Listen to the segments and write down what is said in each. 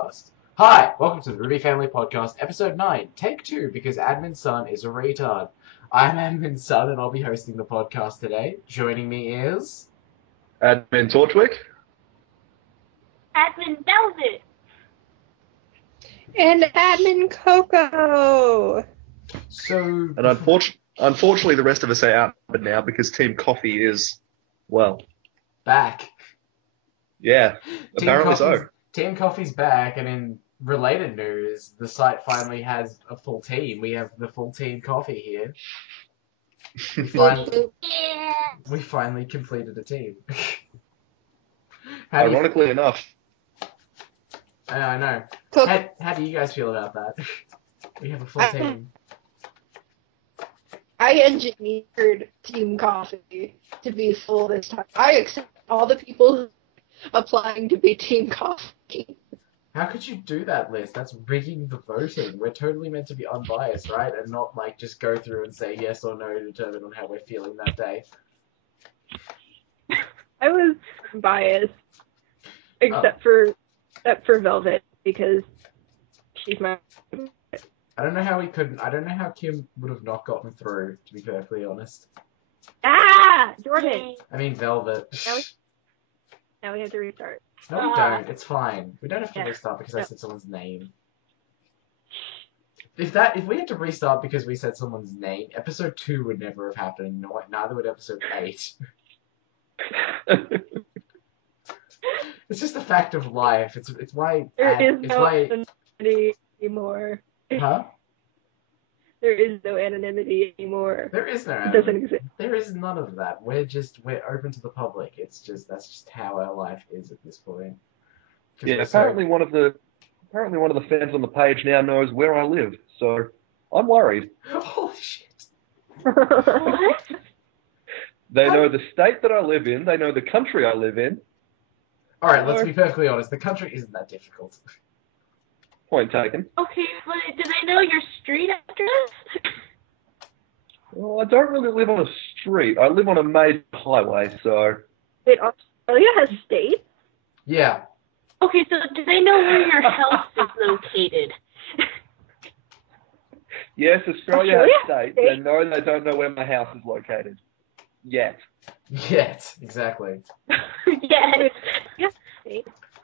Hi, welcome to the RWBY Family Podcast, Episode 9, Take 2, because Admin's son is a retard. I'm Admin's son, and I'll be hosting the podcast today. Joining me is... Admin Torchwick. Admin Velvet. And Admin Coco. So... And unfortunately, the rest of us are out of it now because Team Coffee is, well... back. Yeah, apparently so. Team Coffee's back, and in related news, the site finally has a full team. We have the full Team Coffee here. We finally completed a team. Ironically enough. I know. How do you guys feel about that? We have a full team. I engineered Team Coffee to be full this time. I accept all the people applying to be Team Coffee. How could you do that, Liz? That's rigging the voting. We're totally meant to be unbiased, right? And not, like, just go through and say yes or no to determine on how we're feeling that day. I was biased, except for Velvet, because she's my... I don't know how we couldn't. I don't know how Kim would have not gotten through, to be perfectly honest. Ah! Jordan! I mean, Velvet. Now we have to restart. No, we don't. It's fine. We don't have to restart because I said someone's name. If we had to restart because we said someone's name, episode 2 would never have happened. Neither would episode 8. It's just a fact of life. It's why. There is no anonymity anymore. Huh? There is no anonymity anymore. There is no. It doesn't exist. There is none of that. We're open to the public. That's just how our life is at this point. Yeah, apparently one of the fans on the page now knows where I live, so I'm worried. Holy shit! What? They know the state that I live in. They know the country I live in. All right, let's be perfectly honest. The country isn't that difficult. Point taken. Okay, but do they know your street address? Well, I don't really live on a street. I live on a major highway, so... Wait, Australia has states? Yeah. Okay, so do they know where your house is located? Yes, Australia has states, and no, they don't know where my house is located. Yet. Yet, exactly. Yes.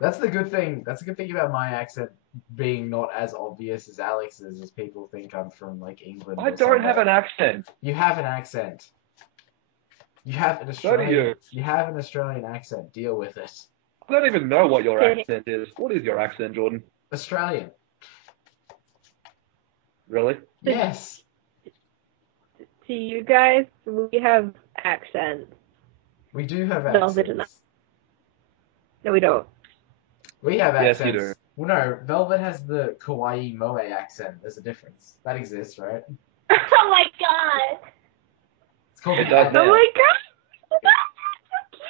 That's the good thing. That's the good thing about my accent being not as obvious as Alex's, is people think I'm from, like, England. I don't have an accent. You have an accent. You have an Australian. So do you. You have an Australian accent. Deal with it. I don't even know what your accent is. What is your accent, Jordan? Australian. Really? Yes. To you guys, we have accents. We do have Velvet accents. No, we don't. We have accents. Yes, you do. Well, no, Velvet has the Kawaii Moe accent. There's a difference. That exists, right? Oh my god. It's called It the does anime. now. Oh my god. That's so cute.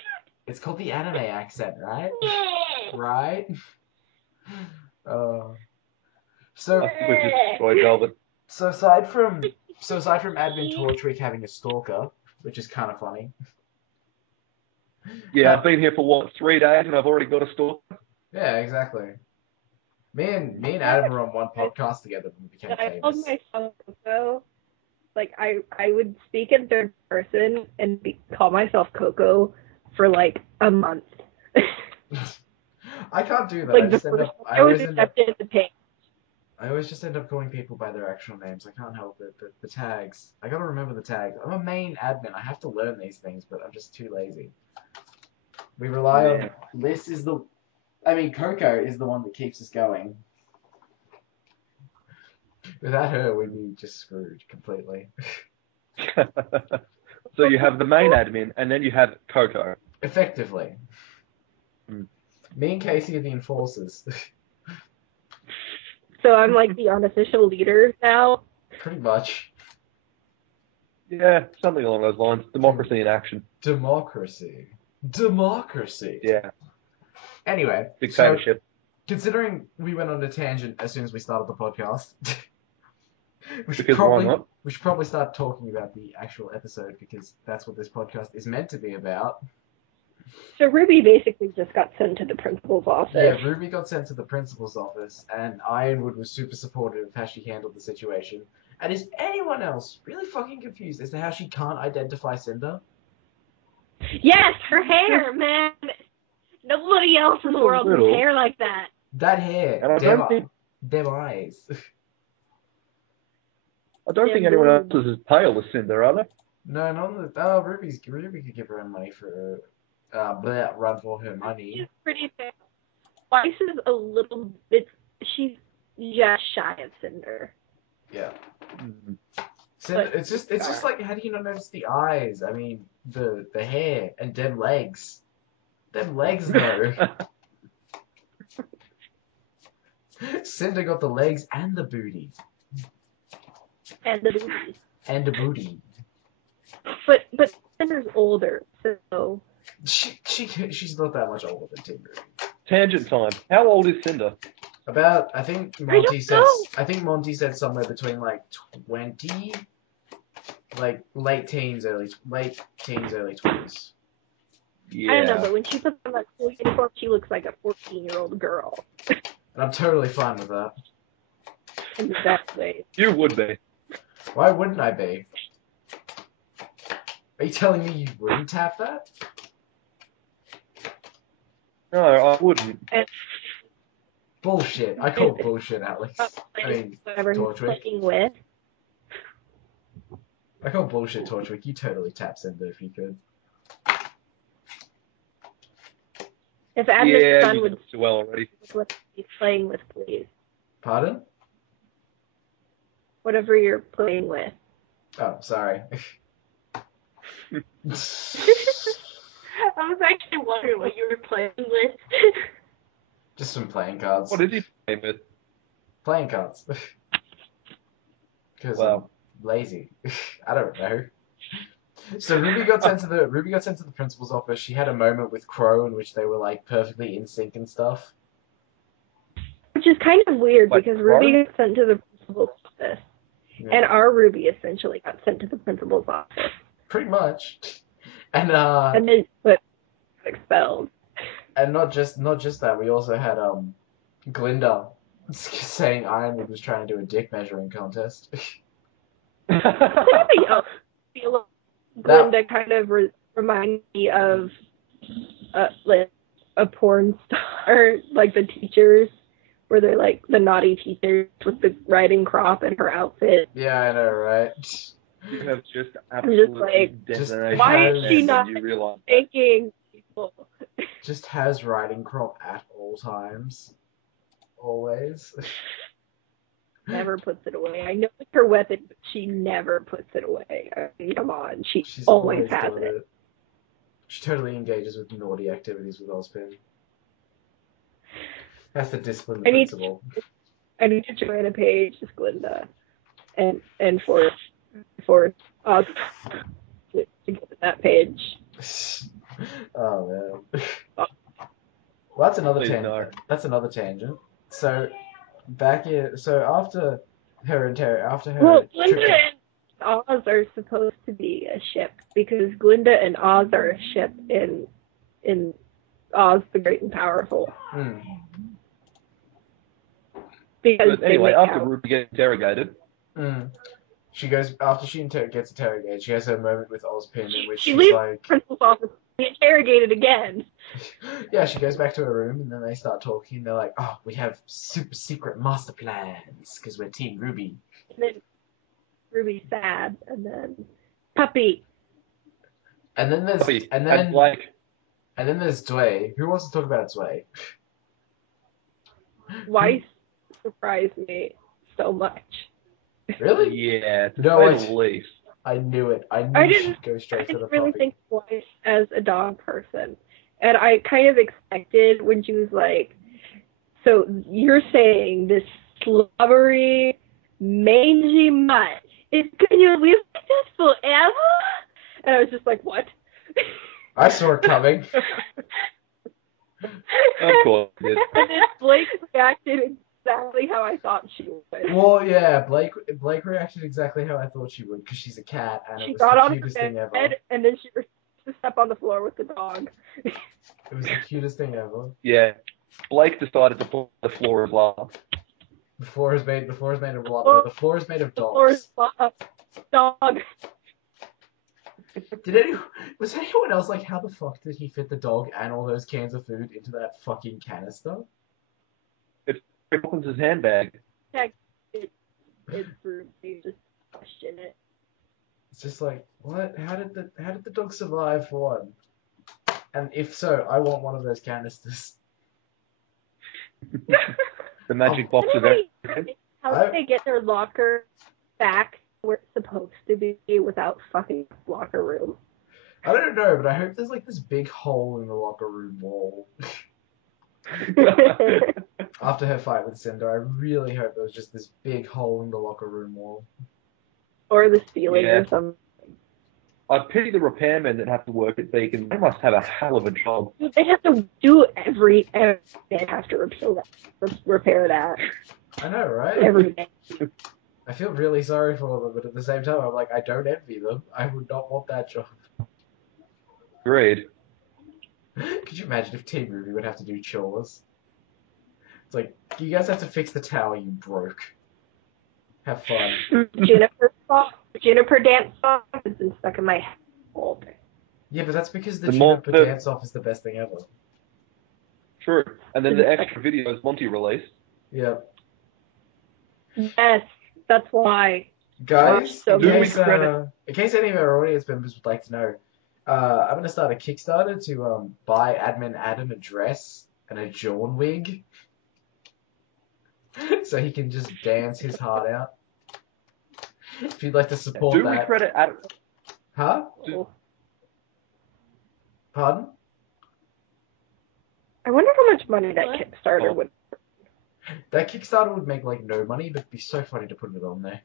It's called the anime accent, right? Yeah. Right? I think we've destroyed Velvet. So aside from Admin Torchwick having a stalker, which is kind of funny. Yeah, I've been here for, what, 3 days, and I've already got a stalker? Yeah, exactly. Me and Adam were on one podcast together when we became I called famous. myself Coco. Like, I would speak in third person and call myself Coco for, like, a month. I can't do that. Like, I was accepted the page. I always just end up calling people by their actual names. I can't help it. The tags. I gotta remember the tags. I'm a main admin. I have to learn these things, but I'm just too lazy. We rely on... Liz is the... Coco is the one that keeps us going. Without her, we'd be just screwed completely. So you have the main admin, and then you have Coco. Effectively. Mm. Me and Casey are the enforcers. So I'm, like, the unofficial leader now. Pretty much. Yeah, something along those lines. Democracy in action. Democracy. Yeah. Anyway. Dictatorship. So, considering we went on a tangent as soon as we started the podcast, we should probably start talking about the actual episode, because that's what this podcast is meant to be about. So Ruby basically just got sent to the principal's office. Yeah, Ruby got sent to the principal's office, and Ironwood was super supportive of how she handled the situation. And is anyone else really fucking confused as to how she can't identify Cinder? Yes, her hair, man. Nobody else in the world has hair like that. That hair, And I don't think them eyes. I don't think anyone else is as pale as Cinder, are they? No, not the. Oh, Ruby could give her own money for run for her money. She's pretty fair. Weiss is a little bit. She's just shy of Cinder. Yeah. Mm-hmm. Cinder, it's just like, how do you not notice the eyes? I mean, the hair and them legs. Them legs, though. Cinder got the legs and the booty. And the booty. And the booty. But Cinder's older, so She's not that much older than Tim Ruby. Tangent time. How old is Cinder? About, I think Monty said somewhere between like 20, like late teens, early 20s. Yeah. I don't know, but when she puts on that school uniform, she looks like a 14-year-old girl. And I'm totally fine with that. In the best way. You would be. Why wouldn't I be? Are you telling me you wouldn't tap that? No, I wouldn't. Bullshit. I call bullshit, Alex. I mean, whatever he's Torchwick. playing with. I call bullshit, Torchwick. You totally tap Cinder if you could. If Adam's son you would did so well already. what he's playing with, please. Pardon? Whatever you're playing with. Oh, sorry. I was actually wondering what you were playing with. Just some playing cards. What is he playing with? Playing cards. Because I'm lazy. I don't know. So Ruby got sent to the principal's office. She had a moment with Crow in which they were like perfectly in sync and stuff. Which is kind of weird Like because Crow? Ruby got sent to the principal's office. Yeah. And our Ruby essentially got sent to the principal's office. Pretty much. And then expelled. and not just that, we also had Glinda saying Ironwood was trying to do a dick measuring contest. Anybody else feel like Glinda kind of reminds me of like a porn star, like the teachers, where they're like the naughty teachers with the riding crop and her outfit. Yeah, I know, right? You have just absolutely destination. Why is she not you realize that. thanking people? Just has riding crop at all times. Always. Never puts it away. I know it's her weapon, but she never puts it away. I mean, come on, She's always has doing it. She totally engages with naughty activities with Ozpin. That's the discipline principle. I need to join a page with Glinda, and for us to get to that page. Oh man. Well, that's another Please tangent. no. That's another tangent. So after her Well, trip- Glinda and Oz are supposed to be a ship because Glinda and Oz are a ship in Oz the Great and Powerful. Because But anyway, they make after out. Ruby gets interrogated, she goes after she gets interrogated. She has her moment with Ozpin in which She she's leaves like, the principal's office to be interrogated again. yeah, she goes back to her room and then they start talking. They're like, oh, we have super secret master plans because we're Team Ruby. And then Ruby's sad, and then Puppy. And then there's and Blake. and then there's Dway. Who wants to talk about Dway? Weiss surprised me so much. Really? Yeah, to No, say the least. I knew it. I knew I she'd go I straight for the didn't really puppy. think of Weiss as a dog person. And I kind of expected when she was like, so you're saying this slobbery, mangy mutt is going to live like this forever? And I was just like, what? I saw it coming. Of course it did. And then Blake reacted exactly how I thought she would. Well, yeah, Blake reacted exactly how I thought she would because she's a cat and She it was got the on her cutest thing ever. bed, and then she refused to step on the floor with the dog. It was the cutest thing ever. Yeah. Blake decided to put the floor as lava. The floor is made of lava. Oh, The floor is made of The floor is dogs. dog. Was anyone else like, how the fuck did he fit the dog and all those cans of food into that fucking canister? It opens his handbag. It's rude. You just question it. It's just like, what? How did the dog survive for one? And if so, I want one of those canisters. The magic box of everything. How did they get their locker back where it's supposed to be without fucking locker room? I don't know, but I hope there's like this big hole in the locker room wall. After her fight with Cinder, I really hope there was just this big hole in the locker room wall. Or the ceiling Yeah. or something. I pity the repairmen that have to work at Beacon. They must have a hell of a job. They have to do every day have to repair that I know, right? every day. I feel really sorry for them, but at the same time, I'm like, I don't envy them. I would not want that job. Agreed. Could you imagine if Team RWBY would have to do chores? It's like, you guys have to fix the tower you broke. Have fun. Juniper dance song has been stuck in my head all day. Yeah, but that's because the The Juniper the- dance-off is the best thing ever. True. And then the extra videos Monty released. Yeah. Yes, that's why. Guys, So in do we case, credit- in case any of our audience members would like to know, I'm going to start a Kickstarter to buy Admin Adam a dress and a Jawn wig. So he can just dance his heart out. If you'd like to support Do that. we credit Adam? Huh? Pardon? I wonder how much money that Kickstarter Oh. would. That Kickstarter would make like no money, but it'd be so funny to put it on there.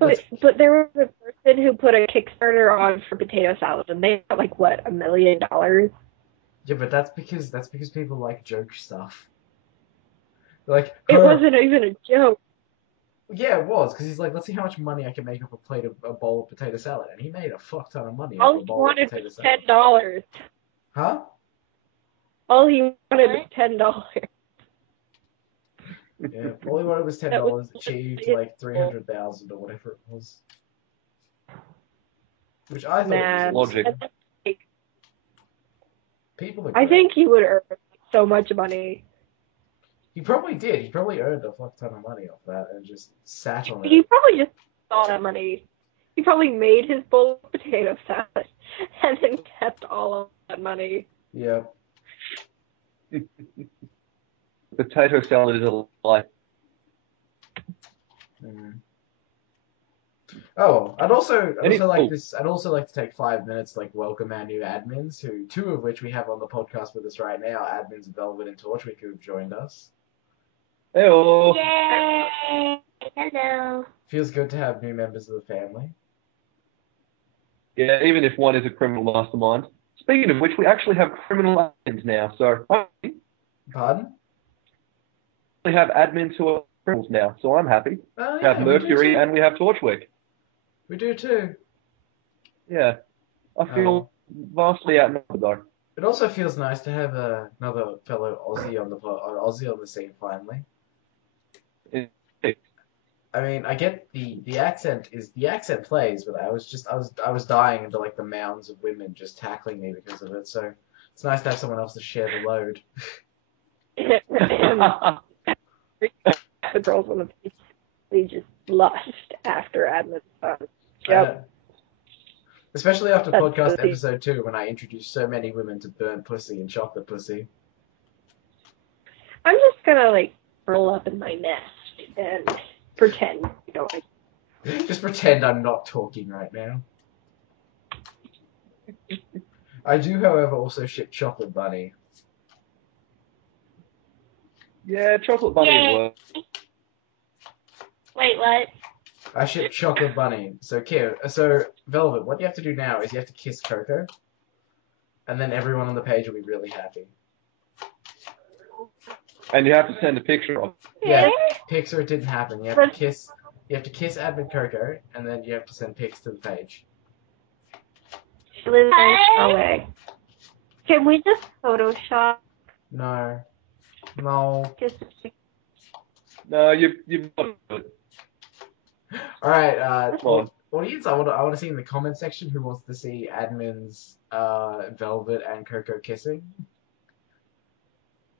But there was a person who put a Kickstarter on for potato salad, and they got like what, $1 million? Yeah, but that's because people like joke stuff. Like It wasn't even a joke. Yeah, it was, because he's like, let's see how much money I can make off a bowl of potato salad, and he made a fuck ton of money All off a he bowl of wanted potato was salad. $10. Huh? All he wanted was $10. Yeah, all he wanted was $10, That was- achieved like 300,000 or whatever it was. Which I thought Man. was Logic. people are I great. think he would earn so much money. He probably did. He probably earned a fuck ton of money off that and just sat on He it. probably just saw that money. He probably made his bowl of potato salad and then kept all of that money. Yeah. Potato salad is a lie. Mm. Oh, I'd also like Oh. this. I'd also like to take 5 minutes to like welcome our new admins, two of which we have on the podcast with us right now. Admins Velvet and Torchwick, who have joined us. Heyo. Yay! Hello. Feels good to have new members of the family. Yeah, even if one is a criminal mastermind. Speaking of which, we actually have criminal admins now. So Pardon? we have admins who are criminals now. So I'm happy. Oh, We have yeah, we do Mercury too. and we have Torchwick. We do too. Yeah. I feel vastly outnumbered though. It also feels nice to have another fellow Aussie on the scene finally. I mean, I get the accent plays, but I was dying into like the mounds of women just tackling me because of it. So it's nice to have someone else to share the load. The girls on the page, they just lust after admin fun. I know. Especially after That's podcast really- episode 2, when I introduced so many women to burnt pussy and chocolate pussy. I'm just gonna like roll up in my nest and pretend, you know, like Just pretend I'm not talking right now. I do, however, also ship Chocolate Bunny. Yeah, chocolate bunny Yay. would work. Wait, what? I ship Chocolate Bunny. So, Velvet, what you have to do now is you have to kiss Coco, and then everyone on the page will be really happy. And you have to send a picture of. Yeah, pics or it didn't happen. You have to kiss Admin Coco, and then you have to send pics to the page. She lives very far away. Can we just Photoshop? No. Just No, you've got it. All right, Come on. audience, I want to see in the comment section who wants to see admins Velvet and Coco kissing.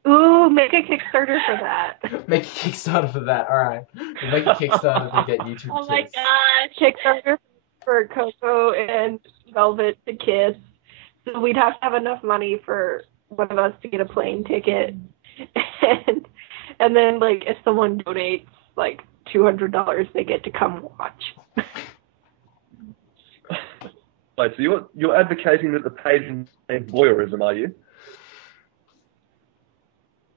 Ooh, make a Kickstarter for that. Make a Kickstarter for that. All right, we'll make a Kickstarter to get YouTube. Oh my kiss. gosh. Kickstarter for Coco and Velvet to kiss. So we'd have to have enough money for one of us to get a plane ticket, and then like if someone donates like $200, they get to come watch. Wait, so you're advocating that the page is voyeurism, are you?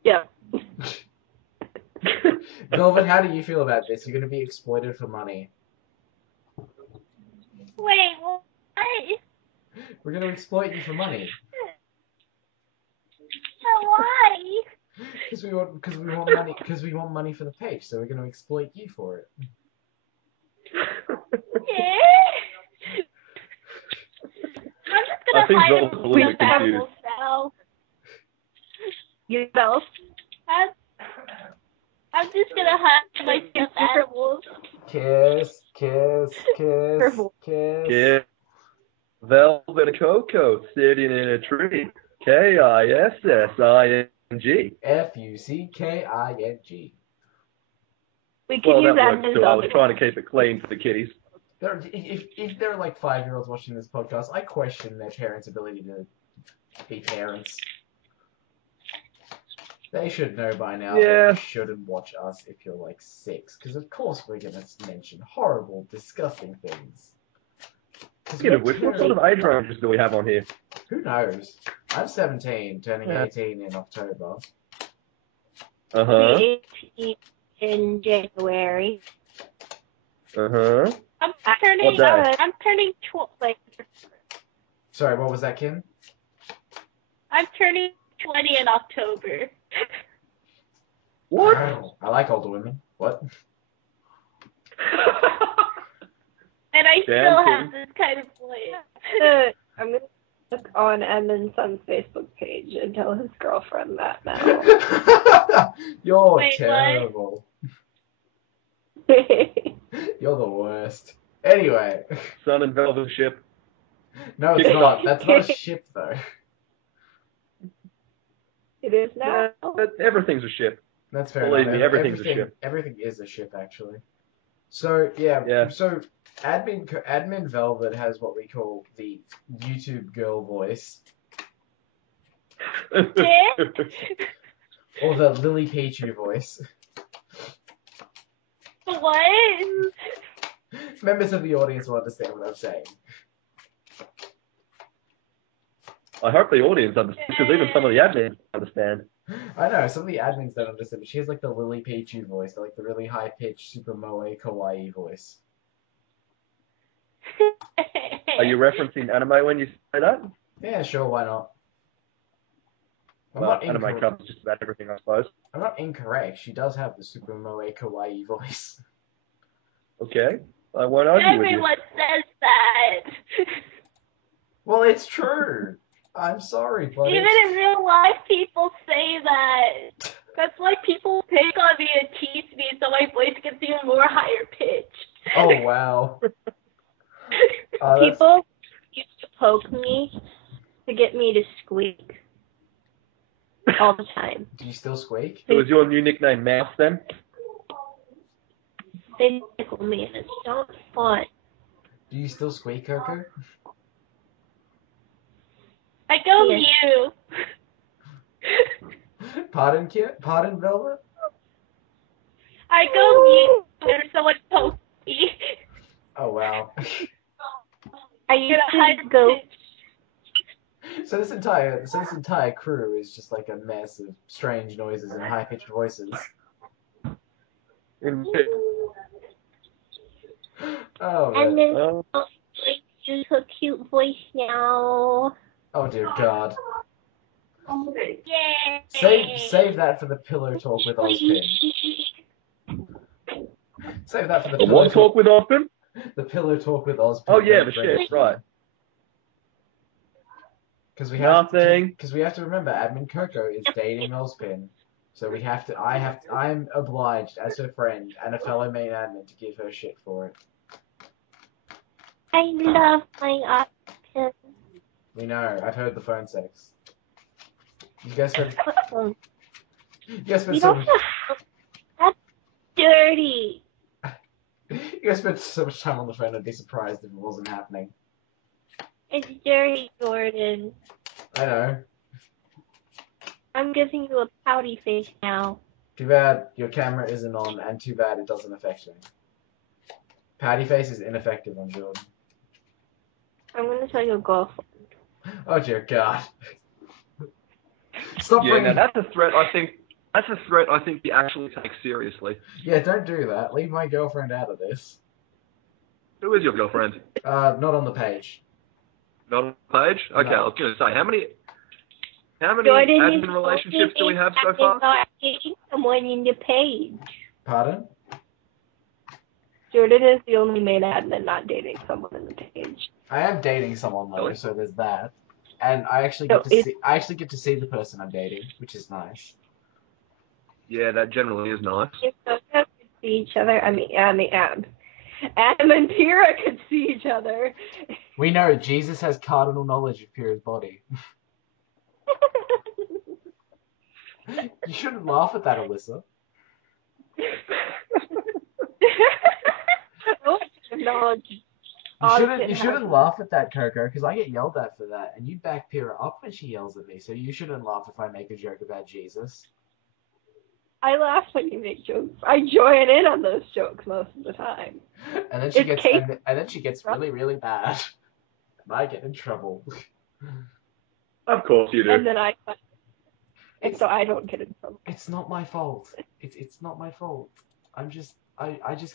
Yeah. Velvet, how do you feel about this? You're going to be exploited for money. Wait, what? We're going to exploit you for money. Why? Because we want money. Because we want money for the page, so we're going to exploit you for it. I'm just I gonna think hide Velvet's a little bit confused. myself. Yourself. I'm just gonna hide myself animals. Kiss. Careful. Yeah. Velvet and Coco sitting in a tree. Kissing. Fucking. We can Well, use that works admins too. I on was it. trying to keep it clean for the kiddies. If there are like 5-year-olds watching this podcast, I question their parents' ability to be parents. They should know by now Yeah. that you shouldn't watch us if you're like 6, because of course we're going to mention horrible, disgusting things. Speaking of which, what sort of age ranges do we have on here? Who knows? I'm 17, turning Yeah. 18 in October. Uh-huh. 18 in January. Uh-huh. I'm What day? turning Sorry, what was that, Kim? I'm turning 20 in October. What? Oh, I like older women. What? And I Damn, still Kim. have this kind of voice. I'm gonna look on Edmund's son's Facebook page and tell his girlfriend that now. You're Wait, what? terrible. You're the worst. Anyway. Sun and Velvet ship. No, it's not. That's not a ship, though. It is now. Everything's a ship. That's fair Believe enough. me, everything's a ship. Everything is a ship, actually. So, yeah. So, admin Velvet has what we call the YouTube girl voice. Or the Lily Pichu voice. What? Members of the audience will understand what I'm saying. I hope the audience understands, because even some of the admins understand. I know, some of the admins don't understand, but she has like the Lily Pichu voice, like the really high-pitched, super moe, kawaii voice. Are you referencing anime when you say that? Yeah, sure, why not? Well, anime covers just about everything, I suppose. I'm not incorrect. She does have the super moe, kawaii voice. Okay. I won't argue with you. Everyone says that. Well, it's true. I'm sorry, but Even in real life, people say that. That's why people pick on me and tease me so my voice gets even more higher pitched. Oh, wow. People used to poke me to get me to squeak all the time. Do you still squeak? So is your new nickname Mouse then? They tickle me and it's so fun. Do you still squeak, Coco? I go mute. Pardon, Pardon, Velvet? I go mute when someone pokes me. Oh, wow. I used to go. So this entire crew is just like a mess of strange noises and high-pitched voices. Oh, And man. then use her cute voice now. Oh, dear God. Yay! Save that for the pillow talk with Ozpin. Save that for the The pillow what talk with Austin? The pillow talk with Ozpin. Oh yeah, the shit, right. Because we have Nothing. Because we have to remember, Admin Coco is dating Ozpin, so we have to. I'm obliged as her friend and a fellow main admin to give her shit for it. I love my option. We know. I've heard the phone sex. You guys spent. You guys spent You so don't much. know. That's dirty. You guys spent so much time on the phone. I'd be surprised if it wasn't happening. It's dirty, Jordan. I know. I'm giving you a pouty face now. Too bad your camera isn't on, and too bad it doesn't affect me. Patty face is ineffective on Jordan. I'm gonna tell you a girlfriend. Oh dear God. Stop Yeah, bringing. now that's a threat. I think you actually take seriously. Yeah, don't do that. Leave my girlfriend out of this. Who is your girlfriend? Not on the page. Not on the page? Okay, No. I was going to say, how many Jordan admin is relationships do we have so only far? not dating someone in the page. Pardon? Jordan is the only main admin not dating someone in the page. I am dating someone though, Really? so there's that. And I actually So get to see the person I'm dating, which is nice. Yeah, that generally is nice. If those guys could see each other, Adam and Pyrrha could see each other. We know Jesus has cardinal knowledge of Pyrrha's body. You shouldn't laugh at that, Alyssa. You shouldn't laugh at that, Coco, because I get yelled at for that, and you back Pyrrha up when she yells at me, so you shouldn't laugh if I make a joke about Jesus. I laugh when you make jokes. I join in on those jokes most of the time. And then she It's gets Kate. and then she gets really, really bad. And I get in trouble. Of course you do. And then and so I don't get in trouble. It's not my fault. It's not my fault. I just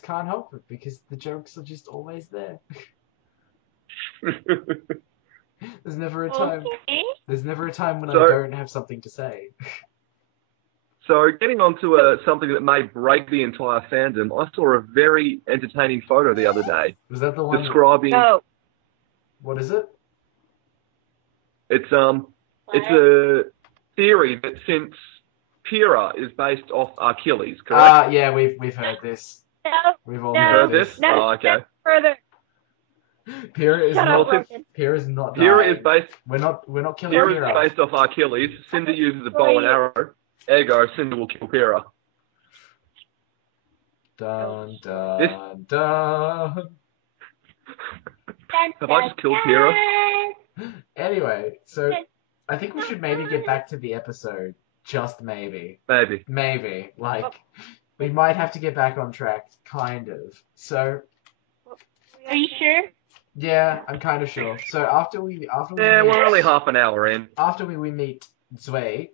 can't help it because the jokes are just always there. There's never a time. Okay. There's never a time when I So- don't have something to say. So, getting on to something that may break the entire fandom, I saw a very entertaining photo the other day Was that the one? describing. No. What is it? It's a theory that since Pyrrha is based off Achilles, correct? Yeah, we've heard this. No, We've all No. Heard heard this? this. No. Oh, okay. Further. Pyrrha is Shut not. up, Rogan. Pyrrha's not. Pyrrha dying. is based. We're not killing Pyrrha is Pyrrha. based off Achilles. Cinder uses a bow and arrow. Ergo, Cinder will kill Pyrrha. Dun dun dun. Have I just killed Pyrrha? Anyway, so I think we should maybe get back to the episode. Just maybe. Maybe. Maybe. Like, we might have to get back on track, kind of. So, Are you sure? yeah, I'm kind of sure. So after we Yeah, we're only half an hour in. after we meet Zwei,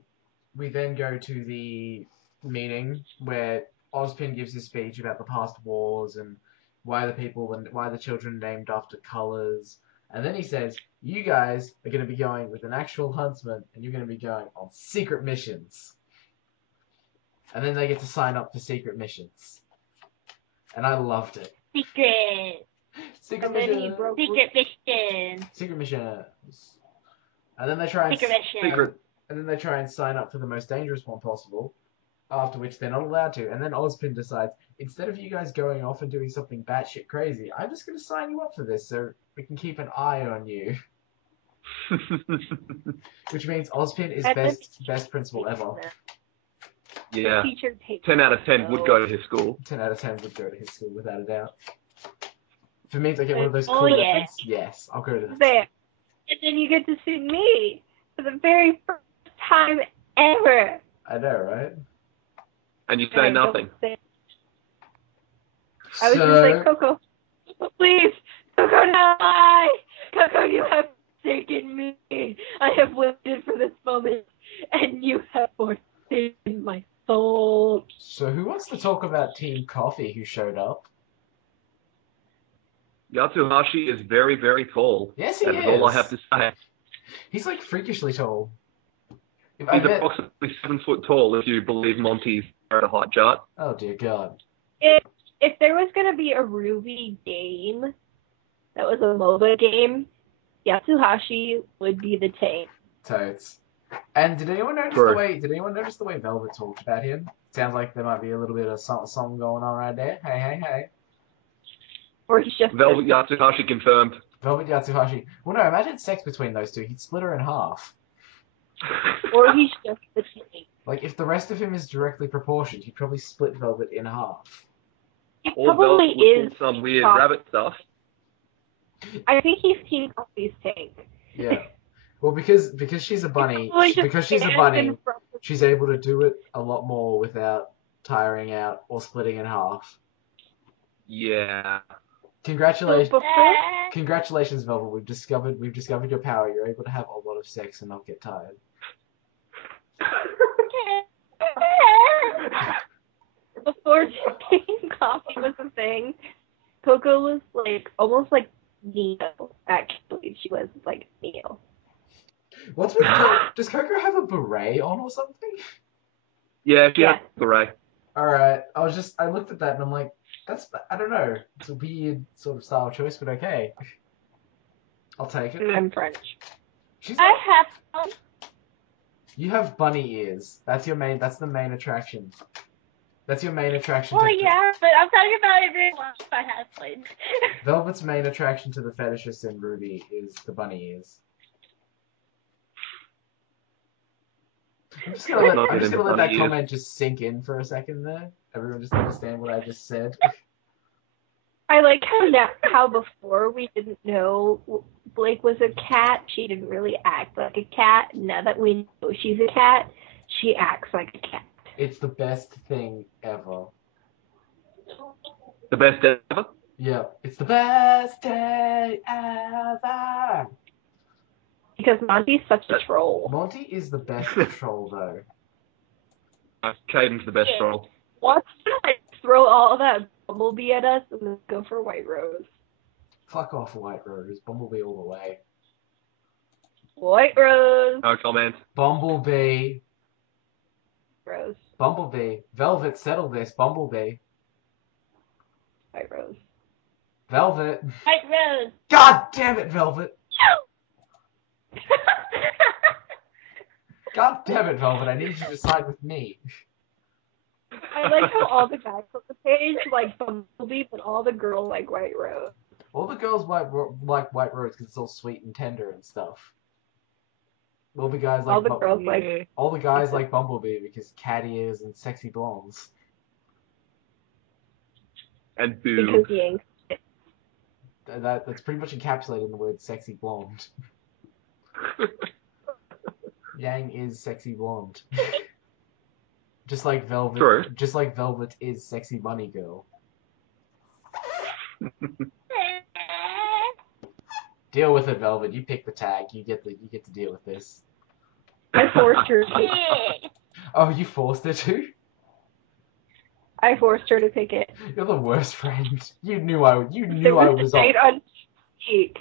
we then go to the meeting where Ozpin gives his speech about the past wars and why the children are named after colors. And then he says, you guys are going to be going with an actual huntsman and you're going to be going on secret missions. And then they get to sign up for secret missions. And I loved it. Secret. Secret And then he missions. broke. Secret mission. Secret missions. And then they try and Secret mission. Secret. And then they try and sign up for the most dangerous one possible, after which they're not allowed to. And then Ozpin decides, instead of you guys going off and doing something batshit crazy, I'm just going to sign you up for this so we can keep an eye on you. Which means Ozpin is And then- best principal ever. Yeah. Teacher takes 10 out of 10 would go to his school. 10 out of 10 would go to his school, without a doubt. If it means I get one of those Oh, cool yeah. weapons, yes, I'll go to that. there. And then you get to see me for the very first time ever. I know, right? And you And say I don't nothing. say- I was just like, Coco, please, Coco, no, Coco, you have forsaken me. I have waited for this moment, and you have forsaken my soul. So who wants to talk about Team Coffee who showed up? Yatsuhashi is very, very tall. Yes, he That is. is all I have to say. He's like freakishly tall. If He's approximately 7 foot tall if you believe Monty's height chart. Oh dear God. If there was going to be a RWBY game that was a MOBA game, Yatsuhashi would be the tank. Totes. And did anyone notice True. the way Velvet talked about him? Sounds like there might be a little bit of song going on right there. Hey, hey, hey. Or he's just Velvet Yatsuhashi confirmed. Velvet Yatsuhashi. Well, no, imagine sex between those two. He'd split her in half. or he's just the tank. Like, if the rest of him is directly proportioned, he'd probably split Velvet in half. He Or probably Velvet would is pull some weird Coffee. rabbit stuff. I think he's Team Coffee's tank. Yeah. Well, because she's a bunny, Probably just because she's a stands bunny, in front of- she's able to do it a lot more without tiring out or splitting in half. Yeah. Congratulations, So before- congratulations, Velvet. We've discovered your power. You're able to have a lot of sex and not get tired. Before Team Coffee was a thing, Coco was like almost like Neo. Actually, she was like Neo. What's with Coco? Does Coco have a beret on or something? Yeah, she Yeah. has the ray. Alright, I looked at that and I'm like, I don't know. It's a weird sort of style choice, but okay. I'll take it. I'm French. She's I not, have some. you have bunny ears. That's the main attraction. That's your main attraction. Well, to, yeah, but I'm talking about every life I have played. Velvet's main attraction to the fetishists in RWBY is the bunny ears. I'm just gonna let that Bunny ears. comment just sink in for a second there. Everyone just understand what I just said. I like how before we didn't know Blake was a cat. She didn't really act like a cat. Now that we know she's a cat, she acts like a cat. It's the best thing ever. The best ever? Yeah, it's the best day ever. Because Monty's such a troll. Monty is the best troll though. Caden's the best troll. Wants to like throw all that Bumblebee at us and then go for White Rose. Fuck off, White Rose. Bumblebee all the way. White Rose. No comment. Bumblebee. Rose. Bumblebee. Velvet, settle this. Bumblebee. White Rose. Velvet. White Rose. God damn it, Velvet. God damn it, Velvet. I need you to side with me. I like how all the guys on the page like Bumblebee, but all the girls like White Rose. All the girls like White Rose because it's all sweet and tender and stuff. All the guys like All the girls like all the guys like Bumblebee because cat ears and sexy blondes. And boo. because Yang. That's pretty much encapsulated in the word sexy blonde. Yang is sexy blonde. Just like Velvet. True. Just like Velvet is sexy bunny girl. Deal with it, Velvet. You pick the tag. You get to deal with this. I forced her. Oh, you forced her to? I forced her to pick it. You're the worst friend. You knew I was on. Debate on Cheek,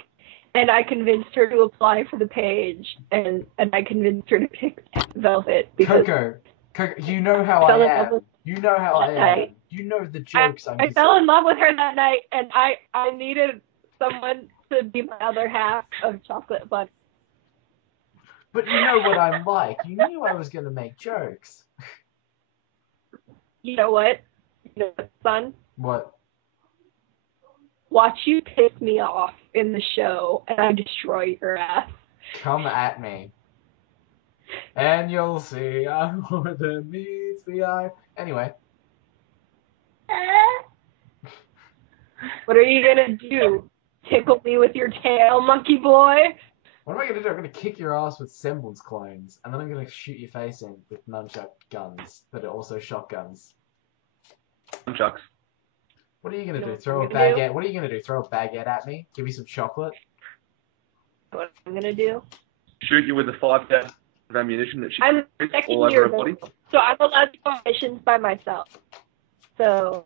and I convinced her to apply for the page, and I convinced her to pick Velvet because Coco, you know how fell I in love am. with You know how I am. night. You know the jokes I'm I fell in love with her that night, and I needed someone to be my other half of chocolate bunny. But you know what I'm like. You knew I was going to make jokes. You know what? You know what, son? What? Watch you piss me off in the show, and I destroy your ass. Come at me. And you'll see I'm more than meets the eye. Anyway. What are you gonna do? Tickle me with your tail, monkey boy? What am I going to do? I'm going to kick your ass with semblance clones. And then I'm going to shoot your face in with nunchuck guns that are also shotguns. Chucks. What are you going to You know do? what Throw a I'm gonna do? baguette? What are you going to do? Throw a baguette at me? Give me some chocolate? What I'm gonna do? Shoot you with the 5 pounds of ammunition that she I'm carries second all over year her body. though, so I'm allowed to go on missions by myself. So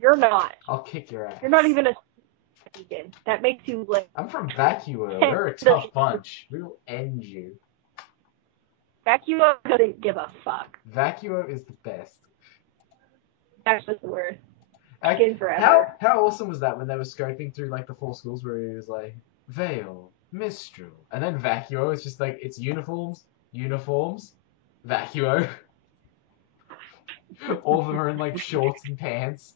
you're not. I'll kick your ass. You're not even a vegan. That makes you like I'm from Vacuo. We're a tough bunch. We will end you. Vacuum doesn't give a fuck. Vacuo is the best. That's just the word. Like, Skin forever. how awesome was that when they were scoping through like the 4 schools where he was like, Vale, Mistral. And then Vacuo is just like, it's uniforms, Vacuo. All of them are in like shorts and pants.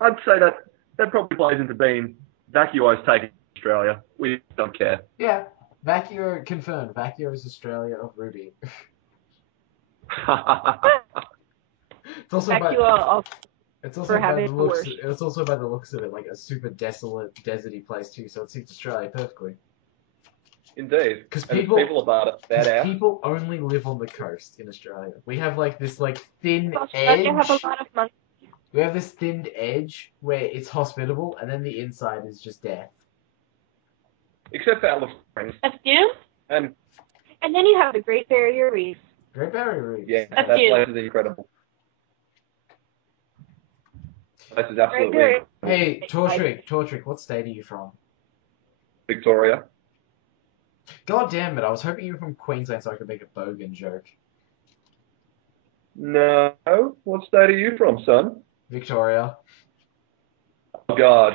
I'd say that probably plays into being Vacuo's taking Australia. We don't care. Yeah, Vacuo confirmed. Vacuo is Australia of RWBY. It's also It's also by the looks of it like a super desolate, deserty place too. So it suits Australia perfectly. Indeed. Because people about it. People only live on the coast in Australia. We have like this like thin Australia edge. have a lot of money. We have this thinned edge where it's hospitable, and then the inside is just death. Except for Alice Springs. That's you? And then you have the Great Barrier Reef. Great Barrier Reef. yeah, That's that you. place is incredible. This is absolutely Right Hey, Tortrick, what state are you from? Victoria. God damn it, I was hoping you were from Queensland so I could make a bogan joke. No. What state are you from, son? Victoria. Oh, God.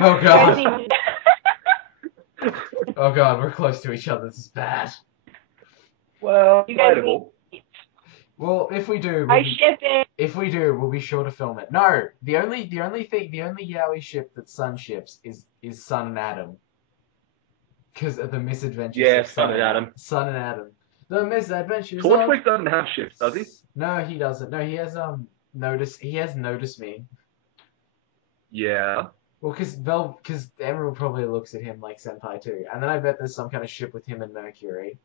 Oh god. Oh god, we're close to each other. This is bad. Well, You guys debatable. Well, if we do, I ship it. we'll be sure to film it. No, the only yaoi ship that Sun ships is Sun and Adam. Because of the misadventures Yeah, of Sun and Adam. Sun and Adam. The misadventures Torchwick doesn't have ships, does he? No, he doesn't. No, he has Notice Me. Yeah. Well, because Emerald probably looks at him like senpai too, and then I bet there's some kind of ship with him and Mercury.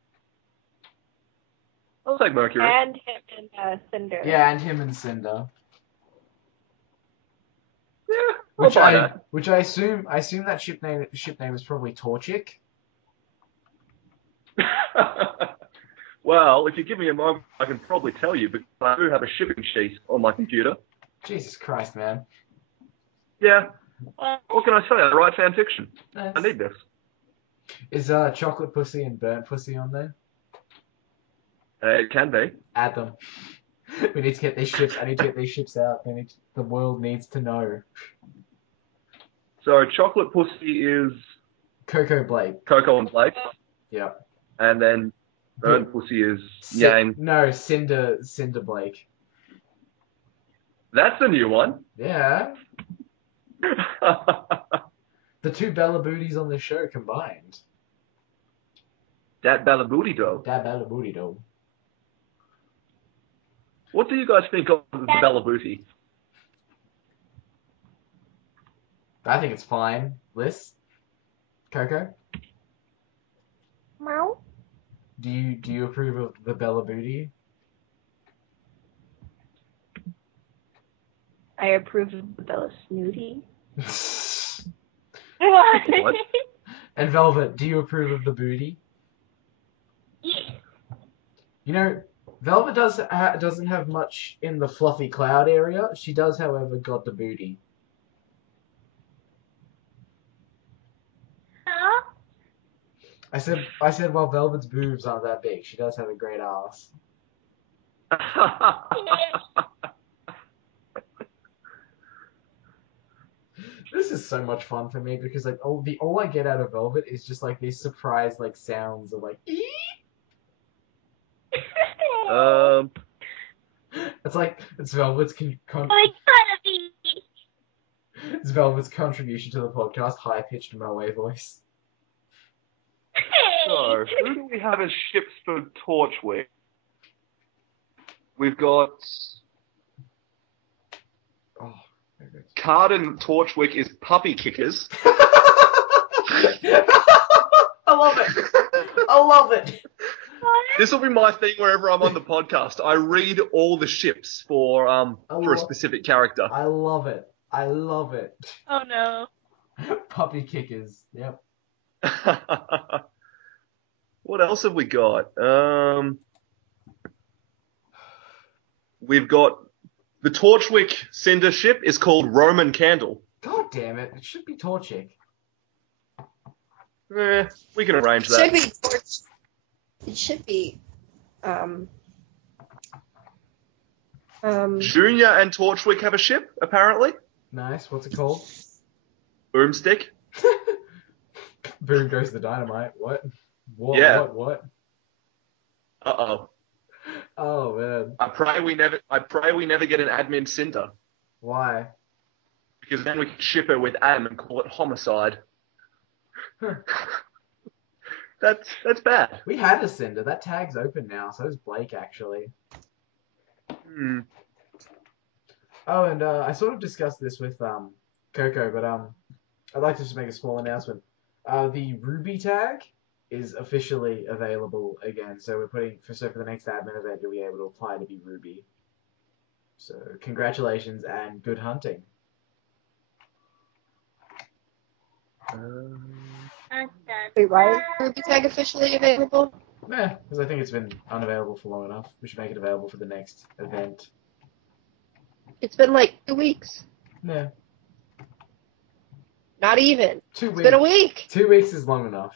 I'll take Mercury. And him and Cinder. Yeah, and him and Cinder. Yeah, I'll buy that. Which I assume that ship name is probably Torchic. Well, if you give me a moment, I can probably tell you, because I do have a shipping sheet on my computer. Jesus Christ, man. Yeah. What can I say? I write fan fiction. Nice. I need this. Is Chocolate Pussy and Burnt Pussy on there? It can be. Add them. We need to get these ships. I need to get these ships out. The world needs to know. So Chocolate Pussy is Coco Blake. Coco and Blake, Yep. and then Burnt Pussy is Yang. No, Cinder Blake. That's a new one. Yeah. The two Bella Booties on the show combined. That Bella Booty dough. That Bella Booty though. What do you guys think of the Bella Booty? I think it's fine. Liz? Coco? Meow. Do you approve of the Bella Booty? I approve of the Bella Snooty. What? And Velvet, do you approve of the booty? Yeah. You know, Velvet doesn't have much in the fluffy cloud area. She does, however, got the booty. Huh? I said while Velvet's boobs aren't that big, she does have a great ass. This is so much fun for me because like all I get out of Velvet is just like these surprise like sounds of like ee! It's Velvet's it's Velvet's contribution to the podcast, high pitched moe voice. So, who do we have as ships for Torchwick? We've got Oh, Carden Torchwick is puppy kickers. I love it. I love it. This will be my thing wherever I'm on the podcast. I read all the ships for a specific character. I love it. I love it. Oh no. Puppy kickers. Yep. What else have we got? We've got the Torchwick Cinder ship is called Roman Candle. God damn it. It should be Torchic. We can arrange that. It should be. Junior and Torchwick have a ship, apparently. Nice. What's it called? boomstick. Boom goes the dynamite. What? What? Yeah. What? Uh-oh. Oh man. I pray we never get an admin Cinder, Why? because then we can ship her with Adam and call it homicide. That's bad. We had a Cinder. That tag's open now. So is Blake actually. Hmm. Oh, and I sort of discussed this with Coco, but I'd like to just make a small announcement. The RWBY tag is officially available again, so we're putting for the next admin event you'll be able to apply to be RWBY. So congratulations and good hunting. Wait, why is RWBY tag officially available? Because I think it's been unavailable for long enough. We should make it available for the next event. It's been like 2 weeks. Yeah. Not even. 2 weeks. It's been a week. 2 weeks is long enough.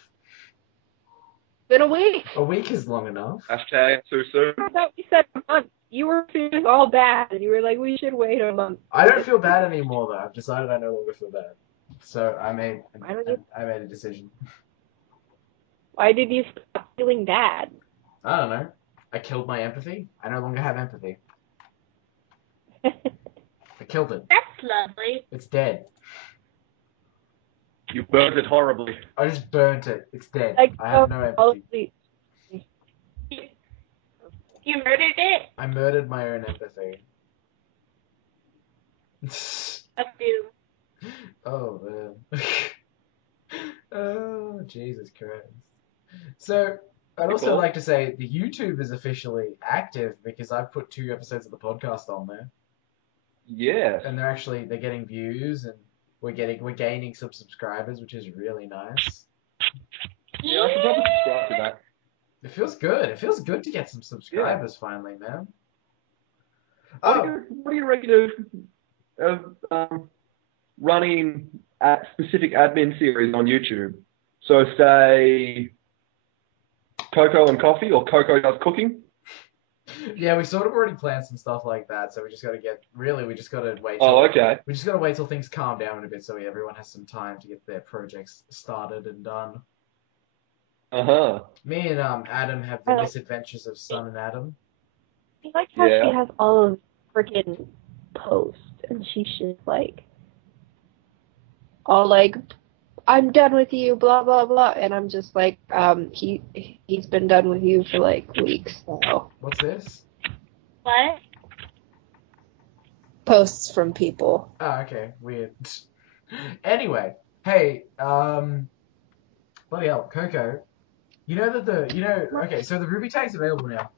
It's been a week. A week is long enough. Hashtag too soon. I thought you said a month. You were feeling all bad, and you were like, we should wait a month. I don't feel bad anymore though. I've decided I no longer feel bad. So I made a decision. Why did you stop feeling bad? I don't know. I killed my empathy. I no longer have empathy. I killed it. That's lovely. It's dead. You burned it horribly. I just burnt it. It's dead. Like, I have no fall empathy. asleep. You murdered it? I murdered my own empathy. Up to. Oh man. Oh Jesus Christ. So I'd also Cool. like to say the YouTube is officially active because I've put 2 episodes of the podcast on there, Yeah. and they're getting views, and we're gaining some subscribers, which is really nice. Yeah, I should probably subscribe to that. It feels good. It feels good to get some subscribers finally, man. What do you reckon of running a specific admin series on YouTube? So say Coco and Coffee, or Coco does cooking? Yeah, we sort of already planned some stuff like that, so we just got to wait. Oh, okay. We just got to wait till things calm down a bit so everyone has some time to get their projects started and done. Uh-huh. Me and Adam have the misadventures of Son and Adam. I like how Yeah. she has all of freaking posts, and she's just like, All like, I'm done with you, blah blah blah, and I'm just like, he's been done with you for like weeks now. What's this? What? Posts from people. Oh, okay, weird. Anyway, hey, bloody hell, Coco. You know okay, so the RWBY tag's available now.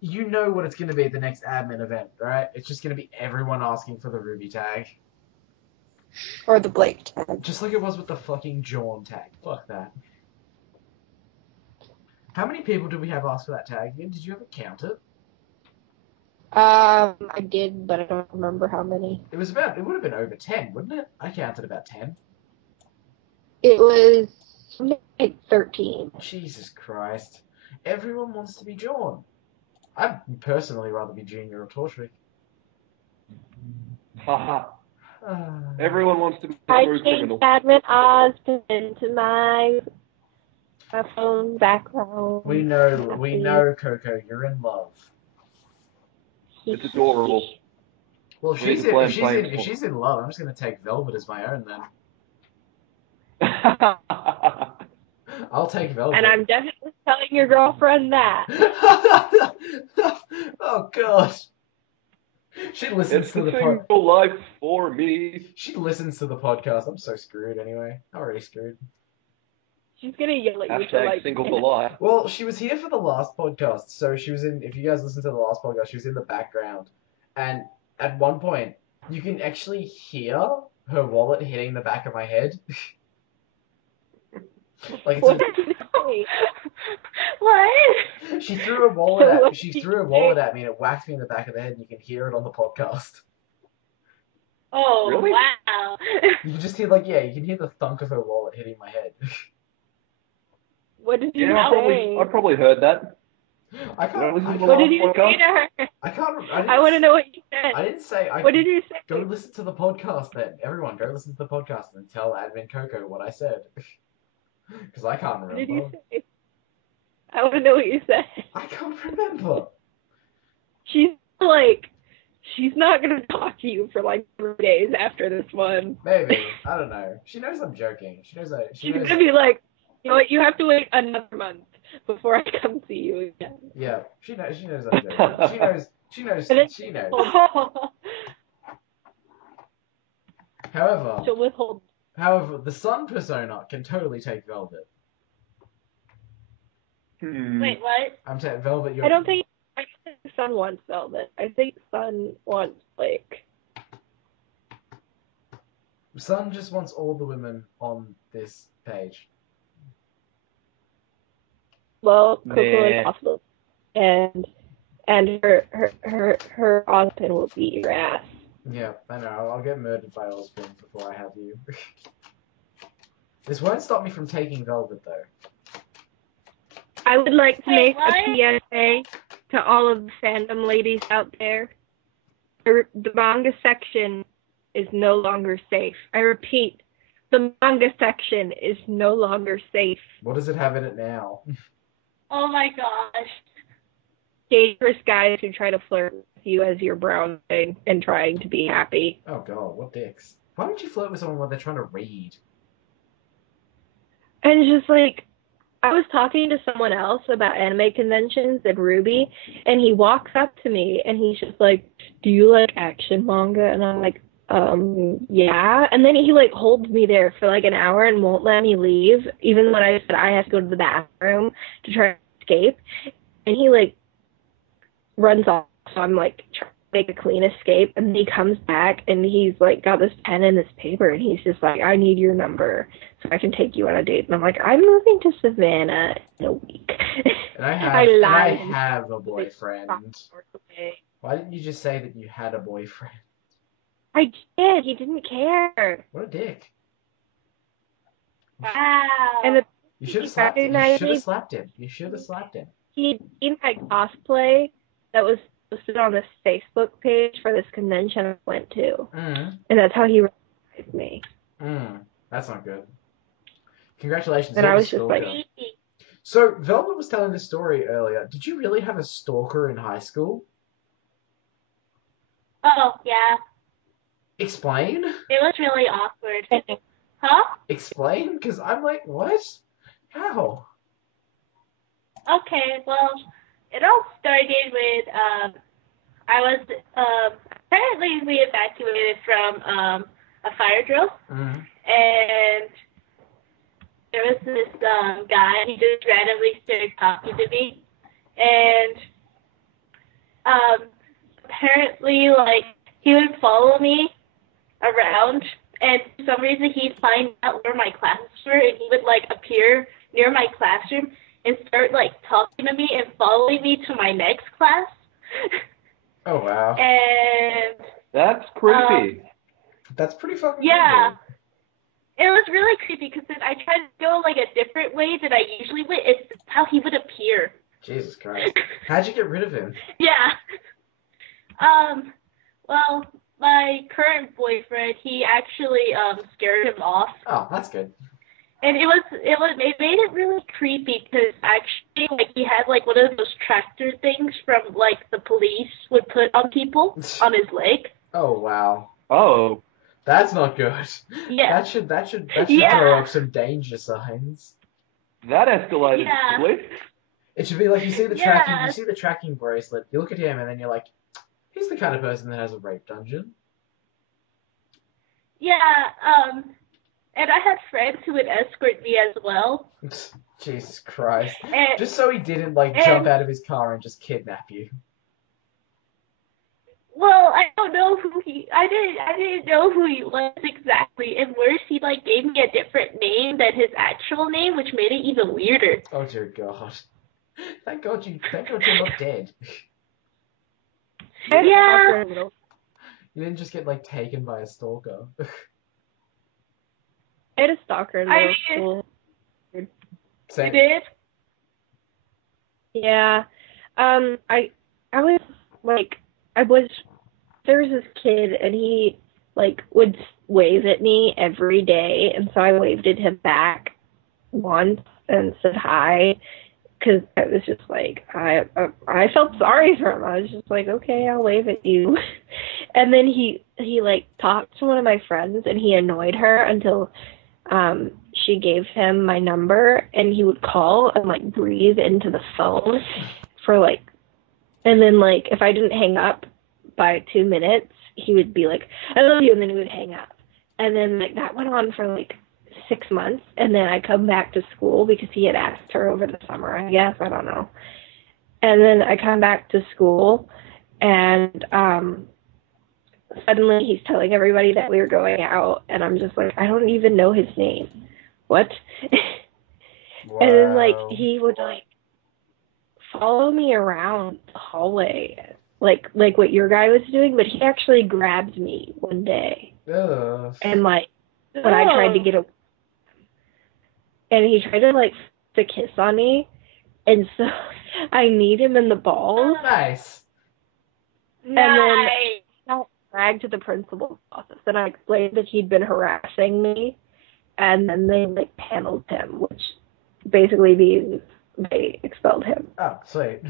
You know what it's going to be at the next admin event, right? It's just going to be everyone asking for the RWBY tag. Or the Blake tag. Just like it was with the fucking Jawn tag. Fuck that. How many people did we have ask for that tag again? Did you ever count it? I did, but I don't remember how many. It would have been over 10, wouldn't it? I counted about 10. It was like 13. Jesus Christ. Everyone wants to be Jawn. I'd personally rather be Junior or Torchwick. Haha. Everyone wants to be a I smooth changed criminal. Admin Osmond to my phone background. We know, Coco, you're in love. It's adorable. Well, We need to plan if she's in love, I'm just going to take Velvet as my own then. I'll take Velvet. And I'm definitely telling your girlfriend that. Oh, God. She listens It's to the the podcast. single life for me. She listens to the podcast. I'm so screwed anyway. I'm already screwed. She's gonna yell at you for Hashtag like single for 10 life. Well, she was here for the last podcast, so she was in. If you guys listen to the last podcast, she was in the background, and at one point, you can actually hear her wallet hitting the back of my head. Like it's What did you say? What? she threw a wallet at she threw a wallet at me and it whacked me in the back of the head, and you can hear it on the podcast. Oh, Really? wow. You can just hear you can hear the thunk of her wallet hitting my head. What did you Yeah, say? I probably heard that. I can't. listen to the What last did you podcast? say to her? I can't. I I want to know what you I said. didn't say. What did you say? Go listen to the podcast then. Everyone, go listen to the podcast and tell Admin Coco what I said. Because I can't What did you remember. say? I want to know what you said. I can't remember. She's not gonna talk to you for like 3 days after this one. Maybe. I don't know. She knows I'm joking. She knows that. She She's knows. gonna be like, you know what? You have to wait another month before I come see you again. Yeah. She knows. She knows I'm joking. She knows. She knows. And then She knows. She'll withhold. However, the Sun persona can totally take Velvet. Wait, what? I'm saying Velvet. I don't think Sun wants Velvet. I think Sun wants like. Sun just wants all the women on this page. Well, Coco Nah. is possible, and her husband will beat your ass. Yeah, I know. I'll get murdered by Osborne before I have you. This won't stop me from taking Velvet, though. I would like to Wait, make a PSA to all of the fandom ladies out there. The manga section is no longer safe. I repeat, the manga section is no longer safe. What does it have in it now? Oh my gosh. Dangerous guys who try to flirt with you as you're browsing and trying to be happy. Oh god, what dicks. Why don't you flirt with someone when they're trying to read? And it's just like, I was talking to someone else about anime conventions at RWBY, and he walks up to me and he's just like, "Do you like action manga?" And I'm like, yeah. And then he like holds me there for like an hour and won't let me leave, even when I said I have to go to the bathroom to try to escape. And he like runs off, so I'm like trying to make a clean escape, and then he comes back and he's like got this pen and this paper, and he's just like, "I need your number so I can take you on a date." And I'm like, "I'm moving to Savannah in a week." And I have a boyfriend. Why didn't you just say that you had a boyfriend? I did. He didn't care. What a dick. Wow. And the, You should have slapped him. You should have slapped him. You should have slapped him. he'd seen my cosplay that was posted on this Facebook page for this convention I went to. Mm. And that's how he recognized me. That's not good. Congratulations. And you're I the was just like, stalker. So, Velvet was telling this story earlier. Did you really have a stalker in high school? Oh, yeah. Explain? It was really awkward. Huh? Explain? Because I'm like, what? How? Okay, well, it all started with, I was, apparently we evacuated from, a fire drill, and there was this, guy, he just randomly started talking to me, and, apparently, like, he would follow me around, and for some reason he'd find out where my classes were, and he would, like, appear near my classroom and start, like, talking to me and following me to my next class. Oh, wow. And That's creepy. That's pretty fucking yeah, creepy. it was really creepy because then I tried to go, like, a different way that I usually would. It's how he would appear. Jesus Christ. How'd you get rid of him? Yeah. Well, my current boyfriend, he actually scared him off. Oh, that's good. And it made it really creepy because actually, like, he had, like, one of those tractor things from, like, the police would put on people on his leg. Oh, wow. Oh. That's not good. Yeah. That should Yeah. throw up some danger signs. That escalated Yeah. quickly. It should be like you see the Yeah. tracking bracelet, you look at him and then you're like, he's the kind of person that has a rape dungeon. Yeah, and I had friends who would escort me as well. Jesus Christ. And, Just so he didn't like and- jump out of his car and just kidnap you. well, I don't know who I didn't know who he was exactly. And worse, he, like, gave me a different name than his actual name, which made it even weirder. Oh dear God. Thank God you're not dead. Yeah. I You didn't just get like taken by a stalker. had a stalker in middle school. You Same. did? Yeah. I was like, there was this kid and he like would wave at me every day, and so I waved at him back once and said hi, because I was just like, I felt sorry for him. I was just like, okay, I'll wave at you. And then he like talked to one of my friends and he annoyed her until she gave him my number, and he would call and like breathe into the phone for like, and then like if I didn't hang up by 2 minutes, he would be like, I love you, and then he would hang up. And then like that went on for like 6 months, and then I come back to school because he had asked her over the summer, I guess, I don't know. And then I come back to school, and suddenly he's telling everybody that we were going out, and I'm just like, I don't even know his name. What? Wow. And then like he would like follow me around the hallway, like what your guy was doing, but he actually grabbed me one day. Ugh. And like when I tried to get away, and he tried to like to kiss on me, and so I kneed him in the balls. Nice. And then I got dragged to the principal's office, and I explained that he'd been harassing me, and then they like paneled him, which basically means they expelled him. Oh, sweet.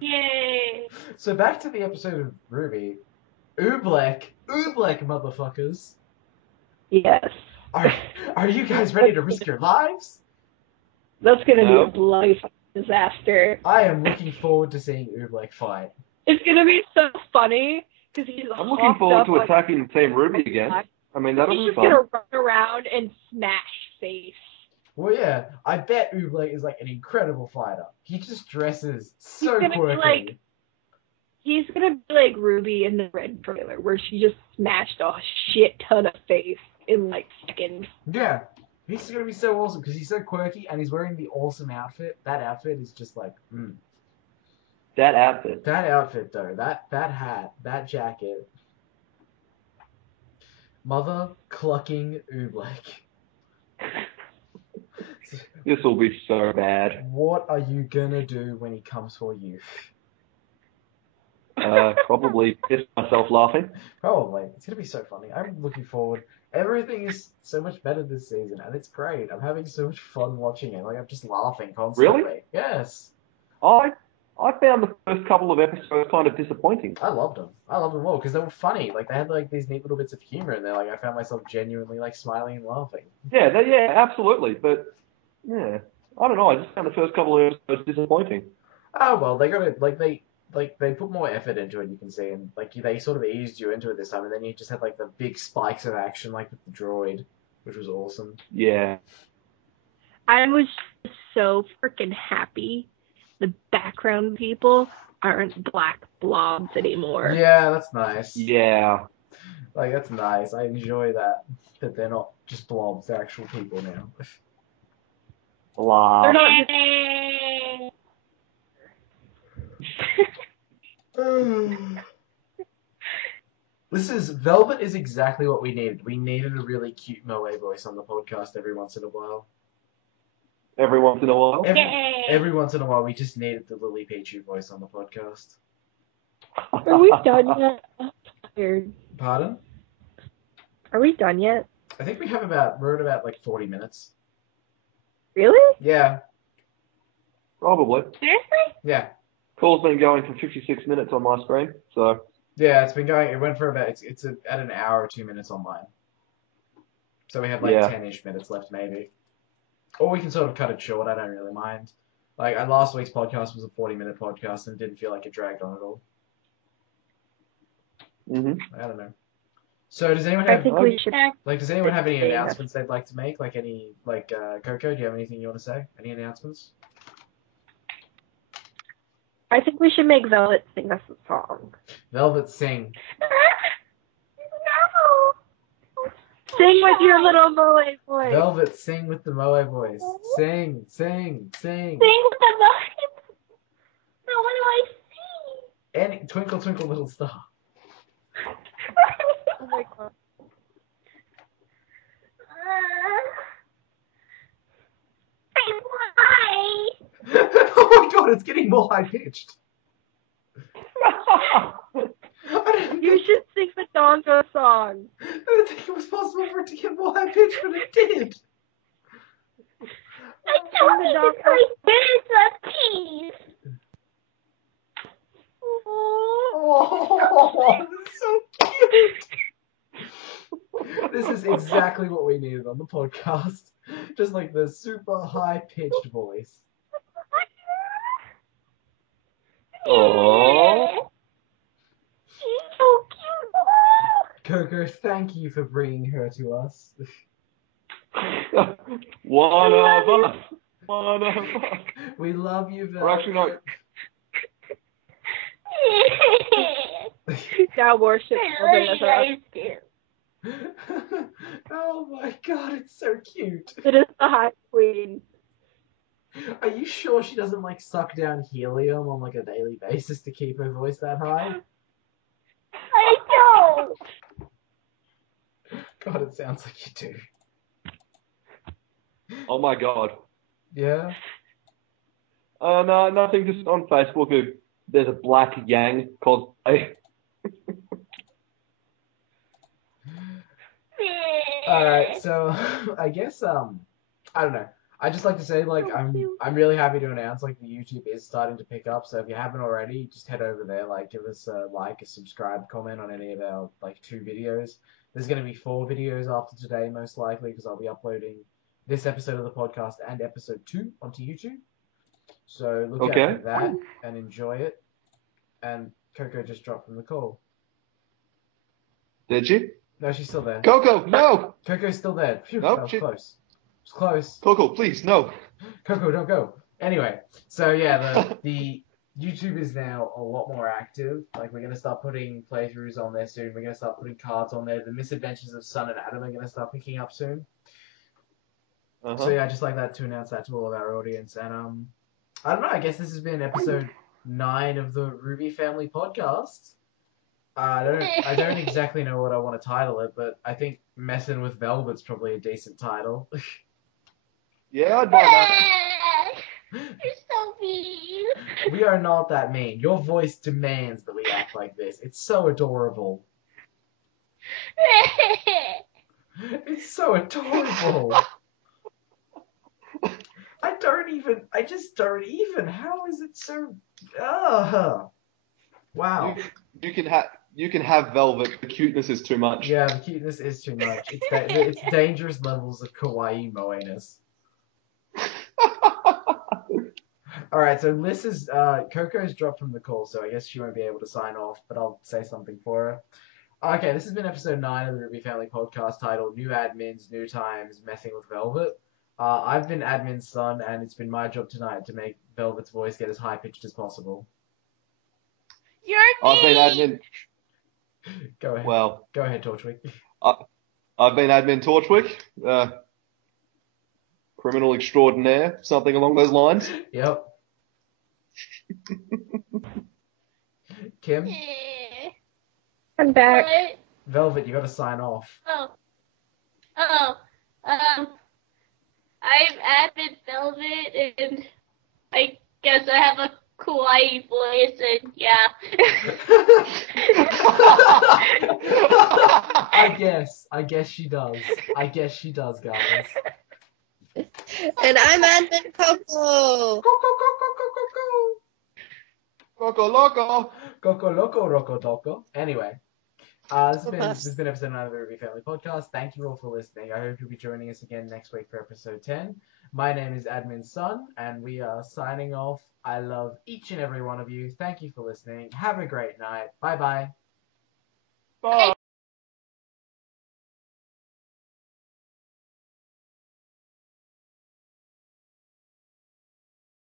Yay! So back to the episode of RWBY. Oobleck, motherfuckers. Yes. Are you guys ready to risk your lives? That's gonna No. be a bloody fucking disaster. I am looking forward to seeing Oobleck fight. It's gonna be so funny because he's I'm looking forward to attacking Team RWBY again. I mean, that'll He's be just fun. gonna run around and smash face. Well, yeah, I bet Oobleck is like an incredible fighter. He just dresses so He's gonna be quirky. like- He's gonna be like Ruby in the Red trailer, where she just smashed a shit ton of face in like seconds. Yeah, he's gonna be so awesome because he's so quirky and he's wearing the awesome outfit. That outfit is just like, That outfit. That outfit though, that hat, that jacket. Mother clucking Oobleck. This will be so bad. What are you gonna do when he comes for you? Probably piss myself laughing. Probably. It's gonna be so funny. I'm looking forward. Everything is so much better this season, and it's great. I'm having so much fun watching it. Like, I'm just laughing constantly. Really? Yes. I found the first couple of episodes kind of disappointing. I loved them. I loved them all because they were funny. Like, they had like these neat little bits of humor in there. Like, I found myself genuinely like smiling and laughing. Yeah, absolutely. But yeah, I don't know. I just found the first couple of episodes disappointing. Oh well, they got it. They put more effort into it. You can see, and like they sort of eased you into it this time. And then you just had like the big spikes of action, like with the droid, which was awesome. Yeah. I was so freaking happy. The background people aren't black blobs anymore. Yeah, that's nice. Yeah. Like, that's nice. I enjoy that they're not just blobs, they're actual people now. Blah. They're not just Yay! Velvet is exactly what we needed. We needed a really cute Moe voice on the podcast every once in a while. Every once in a while. Yay! Every once in a while, we just needed the Lily Pichu voice on the podcast. Are we done yet? I'm tired. Pardon? Are we done yet? I think we're at about like 40 minutes. Really? Yeah. Probably. Seriously? Yeah. Call's been going for 56 minutes on my screen, so Yeah, it's been going, it went for about, it's at an hour or 2 minutes on mine. So we have like Yeah. 10-ish minutes left maybe. Or we can sort of cut it short, I don't really mind. Like, last week's podcast was a 40-minute podcast and it didn't feel like it dragged on at all. I don't know. So does anyone I have, think we should. does anyone have any Yeah. announcements they'd like to make? Like any, Coco, do you have anything you want to say? Any announcements? I think we should make Velvet sing us a song. Velvet, sing. No! Sing with your little Moe voice. Velvet, sing with the Moe voice. Sing, sing, sing. Sing with the voice. No, what do I see? And Twinkle, Twinkle, Little Star. Oh my god. Why? Oh my god, god, it's getting more high pitched. You should sing the Dongo song. I didn't think it was possible for it to get more high pitched, but it did. I told you to play Birds of Peace. Oh, this is so cute. This is exactly what we needed on the podcast. Just like the super high pitched voice. Oh. She's so cute. Coco, thank you for bringing her to us. One of us. One of us. We love you, Velvet. Or actually, no. Now worship. I love you guys too. Oh my god, it's so cute. It is the High Queen. Are you sure she doesn't like suck down helium on like a daily basis to keep her voice that high? I don't. God, it sounds like you do. Oh my god. Yeah? No, nothing. Just on Facebook, there's a black yang cosplay. Alright, so I guess I don't know. I just like to say like I'm really happy to announce like the YouTube is starting to pick up. So if you haven't already, just head over there, like give us a like, a subscribe, comment on any of our like 2 videos. There's gonna be 4 videos after today most likely because I'll be uploading this episode of the podcast and episode 2 onto YouTube. So look out for that and enjoy it. And Coco just dropped from the call. Did she? No, she's still there. Coco, no! Coco's still there. Phew, Nope, that was she- close. It's close. Coco, please, no. Coco, don't go. Anyway, so yeah, the YouTube is now a lot more active. Like we're gonna start putting playthroughs on there soon. We're gonna start putting cards on there. The Misadventures of Sun and Adam are gonna start picking up soon. So yeah, I just like that to announce that to all of our audience. And I don't know. I guess this has been episode 9 of the RWBY Family Podcast. I don't exactly know what I want to title it, but I think Messin' with Velvet's probably a decent title. Yeah, I'd buy that. You're so mean. We are not that mean. Your voice demands that we act like this. It's so adorable. It's so adorable. I just don't even. How is it so? Wow. You can have Velvet. The cuteness is too much. Yeah, the cuteness is too much. It's dangerous levels of kawaii moe-ness. Alright, so Liz is, Coco's dropped from the call, so I guess she won't be able to sign off, but I'll say something for her. Okay, this has been episode 9 of the RWBY Family Podcast titled New Admins, New Times, Messing with Velvet. I've been Admin's son, and it's been my job tonight to make Velvet's voice get as high-pitched as possible. You're I've been mean. admin. Go ahead. Well, Go ahead, Torchwick. I've been admin Torchwick, criminal extraordinaire, something along those lines. Yep. Kim? I'm back. What? Velvet, you gotta sign off. I'm Admin Velvet, and I guess I have a kawaii voice, and yeah. I guess she does. I guess she does, guys. And I'm Admin Coco. Coco Loco. Coco Loco Roco Doco. Anyway, this has been episode 9 of the RWBY Family Podcast. Thank you all for listening. I hope you'll be joining us again next week for episode 10. My name is Admin Sun, and we are signing off. I love each and every one of you. Thank you for listening. Have a great night. Bye-bye. Bye.